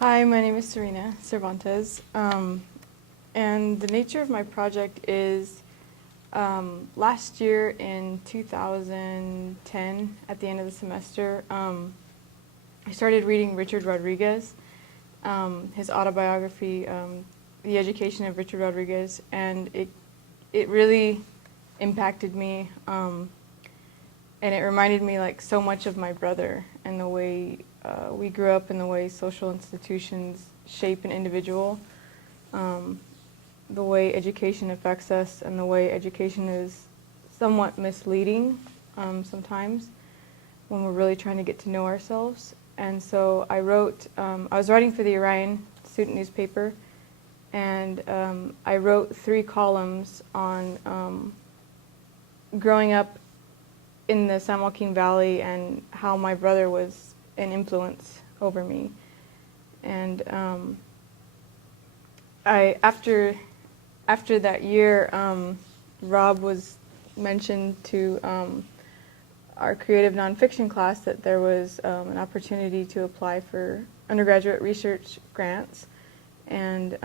Hi, my name is Serena Cervantes, and the nature of my project is last year in 2010, at the end of the semester, I started reading Richard Rodriguez, his autobiography, The Education of Richard Rodriguez, and it really impacted me, and it reminded me like so much of my brother and the way we grew up and the way social institutions shape an individual, the way education affects us and the way education is somewhat misleading sometimes when we're really trying to get to know ourselves. And so I was writing for the Orion student newspaper, and I wrote 3 columns on growing up in the San Joaquin Valley and how my brother was an influence over me. And after that year, Rob was mentioned to our creative nonfiction class that there was an opportunity to apply for undergraduate research grants, and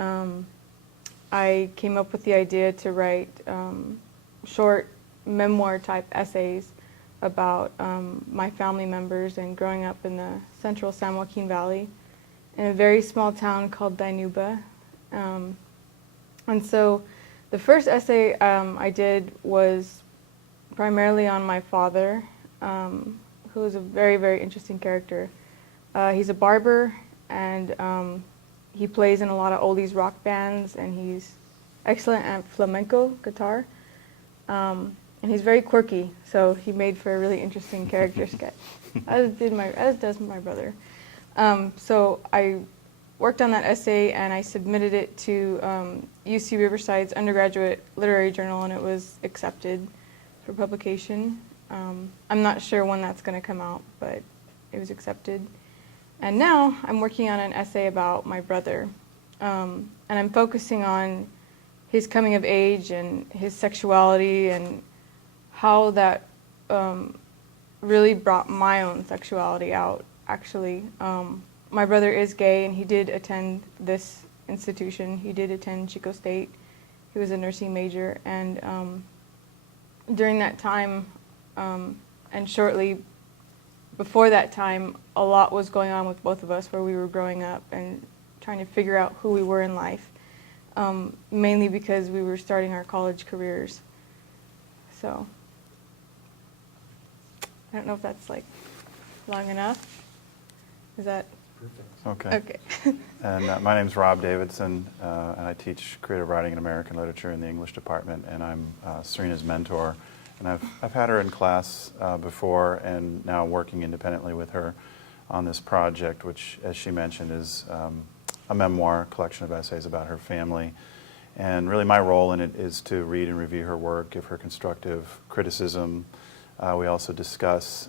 I came up with the idea to write short memoir-type essays about my family members and growing up in the central San Joaquin Valley in a very small town called Dinuba. And so the first essay I did was primarily on my father, who is a very, very interesting character. He's a barber, and he plays in a lot of oldies rock bands, and he's excellent at flamenco guitar. And he's very quirky, so he made for a really interesting character sketch, as does my brother. So I worked on that essay and I submitted it to UC Riverside's undergraduate literary journal, and it was accepted for publication. I'm not sure when that's going to come out, but it was accepted. And now I'm working on an essay about my brother, and I'm focusing on his coming of age and his sexuality and how that really brought my own sexuality out, actually. My brother is gay, and he did attend this institution. He did attend Chico State. He was a nursing major, and during that time, and shortly before that time, a lot was going on with both of us where we were growing up and trying to figure out who we were in life, mainly because we were starting our college careers. So I don't know if that's like long enough. Is that? Perfect. Okay. Okay. And my name's Rob Davidson, and I teach creative writing and American literature in the English department, and I'm Serena's mentor. And I've had her in class before, and now working independently with her on this project, which, as she mentioned, is a memoir collection of essays about her family. And really my role in it is to read and review her work, give her constructive criticism. We also discuss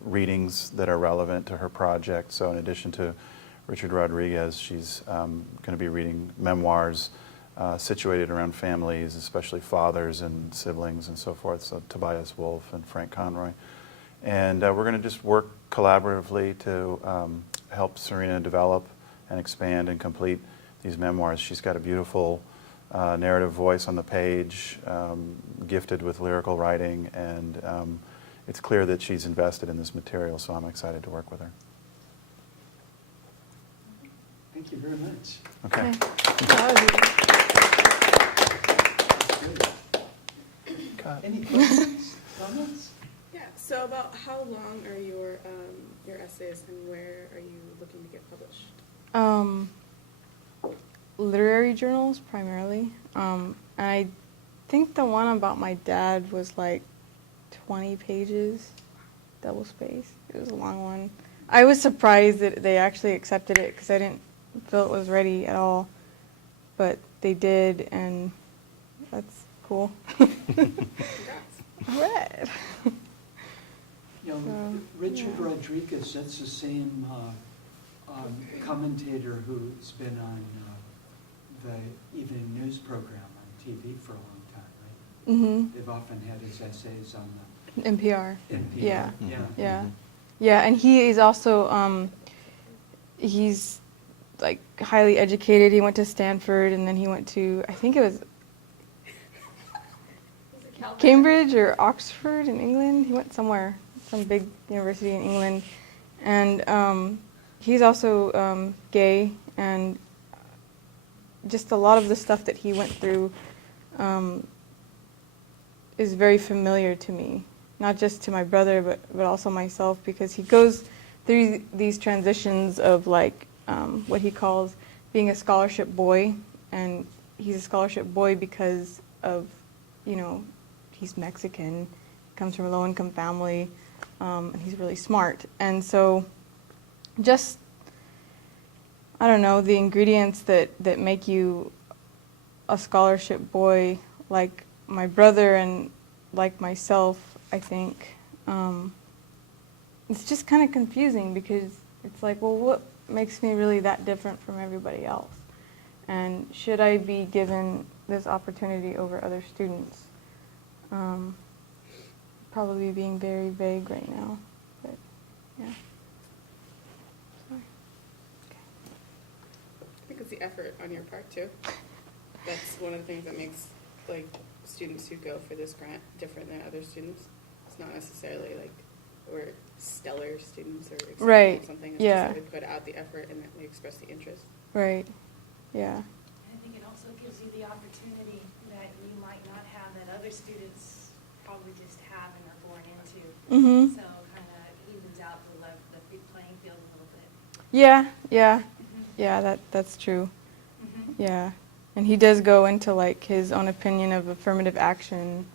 readings that are relevant to her project. So in addition to Richard Rodriguez, she's going to be reading memoirs situated around families, especially fathers and siblings and so forth, so Tobias Wolff and Frank Conroy. And we're going to just work collaboratively to help Serena develop and expand and complete these memoirs. She's got a beautiful narrative voice on the page, gifted with lyrical writing, and it's clear that she's invested in this material, so I'm excited to work with her. Thank you very much. Okay. Any questions, comments? Yeah, so about how long are your essays, and where are you looking to get published? Literary journals primarily. And I think the one about my dad was like 20 pages, double spaced. It was a long one. I was surprised that they actually accepted it because I didn't feel it was ready at all, but they did, and that's cool. All right. You know, Richard Rodriguez, that's the same commentator who's been on the evening news program on TV for a long time, right? Mm-hmm. They've often had his essays on the NPR. NPR. Yeah. Yeah. Yeah. Yeah, and he is also, he's like highly educated. He went to Stanford, and then he went to, I think it was Cambridge or Oxford in England. He went somewhere, some big university in England. And he's also gay, and just a lot of the stuff that he went through is very familiar to me. Not just to my brother, but also myself, because he goes through these transitions of like what he calls being a scholarship boy. And he's a scholarship boy because of, you know, he's Mexican, comes from a low-income family, and he's really smart. And so just, I don't know, the ingredients that make you a scholarship boy, like my brother and like myself, I think, it's just kind of confusing, because it's like, well, what makes me really that different from everybody else? And should I be given this opportunity over other students? Probably being very vague right now, but yeah. Sorry. Okay. I think it's the effort on your part too. That's one of the things that makes like students who go for this grant different than other students. It's not necessarily like we're stellar students or exceptional Right. or something. It's Yeah. just that we put out the effort and that we express the interest. Right. Yeah. I think it also gives you the opportunity that you might not have, that other students probably just have and are born into. Mhm. So kind of evens out the playing field a little bit. Yeah. Yeah. Yeah. That's true. Yeah. And he does go into like his own opinion of affirmative action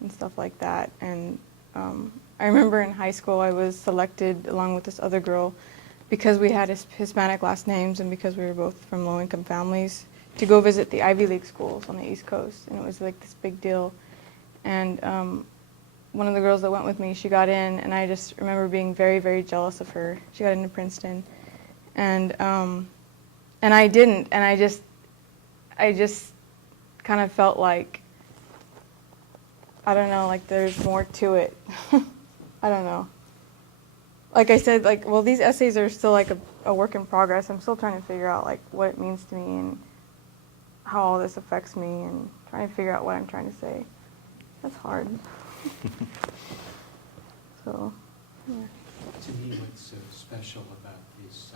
and stuff like that. And I remember in high school I was selected along with this other girl, because we had Hispanic last names and because we were both from low-income families, to go visit the Ivy League schools on the East Coast. And it was like this big deal. And one of the girls that went with me, she got in, and I just remember being very, very jealous of her. She got into Princeton. And I didn't. And I just kind of felt like, I don't know, like there's more to it. I don't know. Like I said, like, well, these essays are still like a work in progress. I'm still trying to figure out like what it means to me and how all this affects me, and trying to figure out what I'm trying to say. That's hard. So, yeah. To me, what's so special about these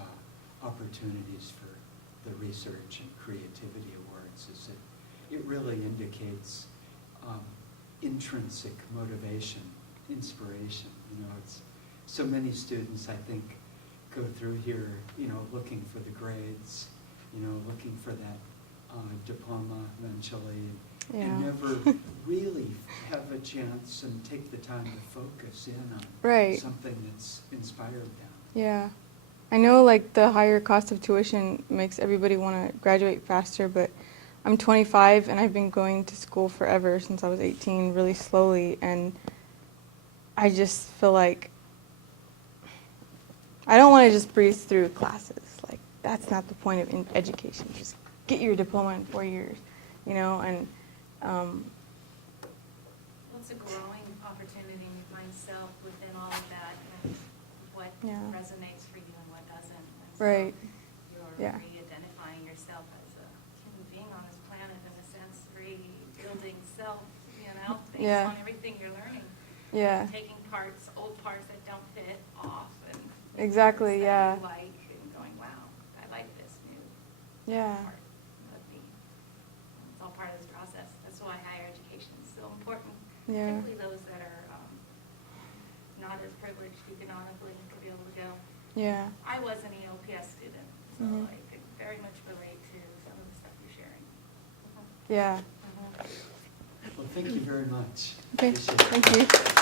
opportunities for the Research and Creativity Awards is that it really indicates intrinsic motivation, inspiration. You know, it's so many students, I think, go through here, you know, looking for the grades, you know, looking for that diploma eventually, and Yeah. never really have a chance and take the time to focus in on Right. something that's inspired them. Yeah. I know like the higher cost of tuition makes everybody want to graduate faster, but I'm 25 and I've been going to school forever, since I was 18, really slowly, and I just feel like I don't want to just breeze through classes. Like, that's not the point of education. Just get your diploma in 4 years, you know, and Well, it's a growing opportunity myself within all of that, and what Yeah. resonates for you and what doesn't. And so Right. You're Yeah. re-identifying yourself as a human being on this planet, in a sense, rebuilding self, you know, based Yeah. on everything you're learning. yeah, Taking parts, old parts that don't fit off, and Exactly, that yeah. you like, and going, wow, I like this new yeah, part of me. It's all part of this process. That's why higher education is so important. Yeah. Particularly those that are not as privileged economically to be able to go. yeah, I was an ELPS student, so Mhm. I could very much relate to some of the stuff you're sharing. yeah. Well, thank you very much. Okay, Appreciate it. thank you.